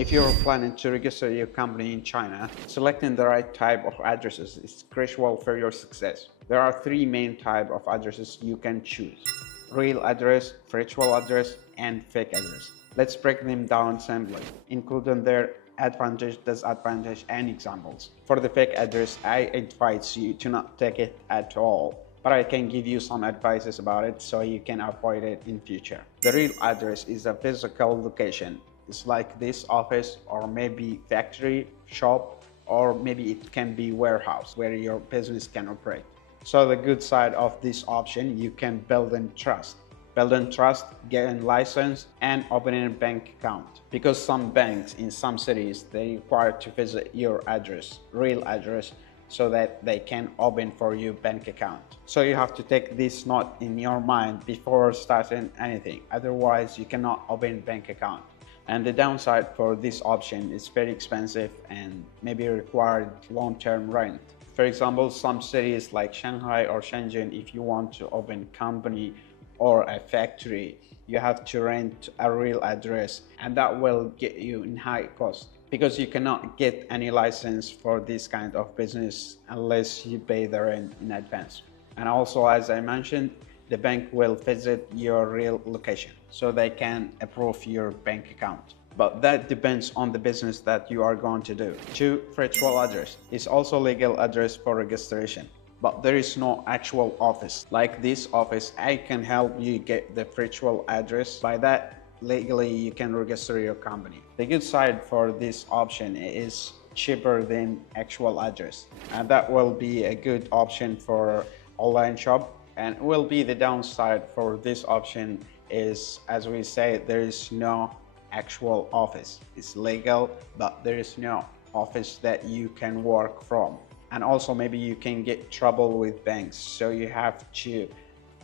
If you're planning to register your company in China, selecting the right type of addresses is crucial for your success. There are three main types of addresses you can choose: real address, virtual address, and fake address. Let's break them down simply, including their advantage, disadvantage, and examples. For the fake address, I advise you to not take it at all, but I can give you some advices about it so you can avoid it in future. The real address is a physical location. It's like this office or maybe factory, shop, or maybe it can be warehouse where your business can operate. So the good side of this option, you can build in trust. Build in trust, get a license, and open a bank account. Because some banks in some cities, they require to visit your address, real address, so that they can open for you bank account. So you have to take this note in your mind before starting anything. Otherwise, you cannot open bank account. And the downside for this option is very expensive and maybe required long-term rent. For example, some cities like Shanghai or Shenzhen, if you want to open a company or a factory, you have to rent a real address, and that will get you in high cost because you cannot get any license for this kind of business unless you pay the rent in advance. And also, as I mentioned, the bank will visit your real location so they can approve your bank account. But that depends on the business that you are going to do. 2. Virtual address is also legal address for registration, but there is no actual office. Like this office, I can help you get the virtual address. By that, legally you can register your company. The good side for this option is cheaper than actual address, and that will be a good option for online shop. And will be the downside for this option is, as we say, there is no actual office. It's legal, but there is no office that you can work from. And also maybe you can get trouble with banks. So you have to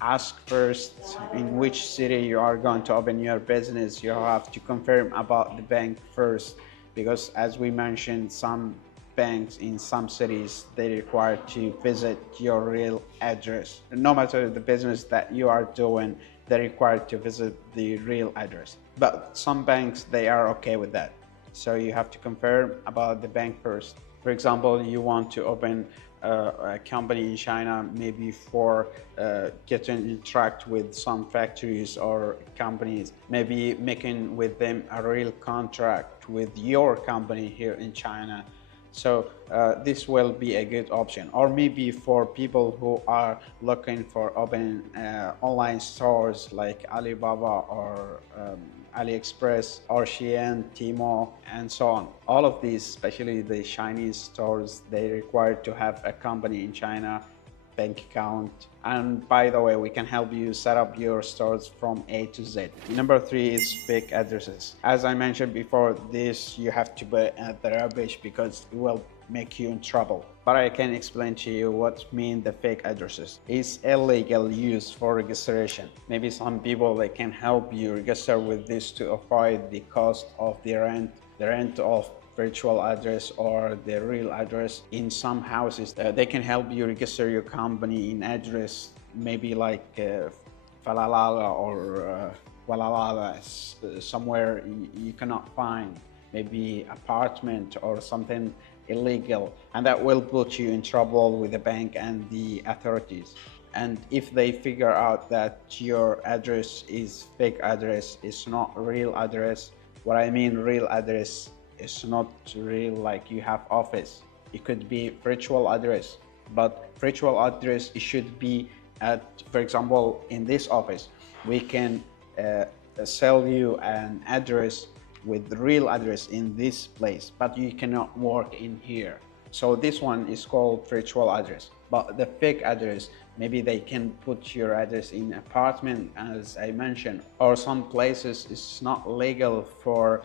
ask first in which city you are going to open your business. You have to confirm about the bank first, because as we mentioned, some banks in some cities, they require to visit your real address. No matter the business that you are doing, they require to visit the real address. But some banks, they are okay with that. So you have to confirm about the bank first. For example, you want to open a company in China, maybe for getting in track with some factories or companies, maybe making with them a real contract with your company here in China. So this will be a good option. Or maybe for people who are looking for opening online stores like Alibaba or AliExpress or Shein, Tmall, and so on. All of these, especially the Chinese stores, they require to have a company in China, bank account. And by the way, we can help you set up your stores from A to Z. Number 3 is fake addresses. As I mentioned before, this you have to put at the rubbish because it will make you in trouble. But I can explain to you what mean the fake addresses. It's illegal use for registration. Maybe some people, they can help you register with this to avoid the cost of the rent of virtual address or the real address. In some houses, they can help you register your company in address, maybe like Falalala or Walalala, somewhere you cannot find, maybe apartment or something illegal, and that will put you in trouble with the bank and the authorities. And if they figure out that your address is fake address, it's not real address. What I mean real address, it's not real like you have office. It could be virtual address, but virtual address, it should be at, for example, in this office, we can sell you an address with the real address in this place, but you cannot work in here. So this one is called virtual address. But the fake address, maybe they can put your address in apartment, as I mentioned, or some places it's not legal for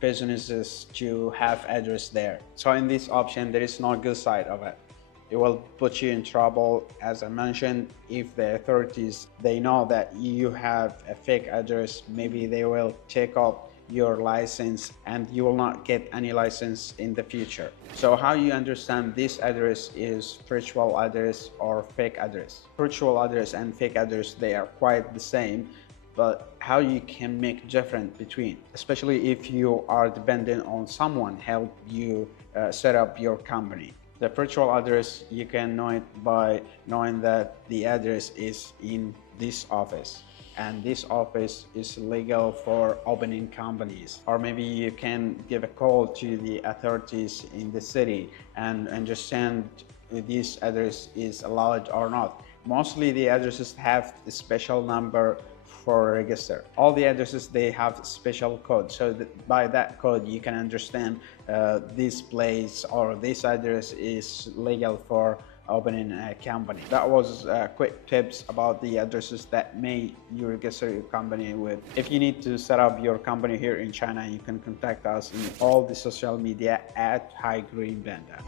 businesses to have address there. So in this option, there is no good side of it. It will put you in trouble, as I mentioned. If the authorities, they know that you have a fake address, maybe they will take off your license and you will not get any license in the future. So how you understand this address is virtual address or fake address. Virtual address and fake address, they are quite the same, but how you can make difference between, especially if you are dependent on someone help you set up your company. The virtual address, you can know it by knowing that the address is in this office, and this office is legal for opening companies. Or maybe you can give a call to the authorities in the city and understand if this address is allowed or not. Mostly the addresses have a special number for register. All the addresses, they have special code, so that by that code you can understand this place or this address is legal for opening a company. That was quick tips about the addresses that may you register your company with. If you need to set up your company here in China, you can contact us in all the social media at HiGreenPanda.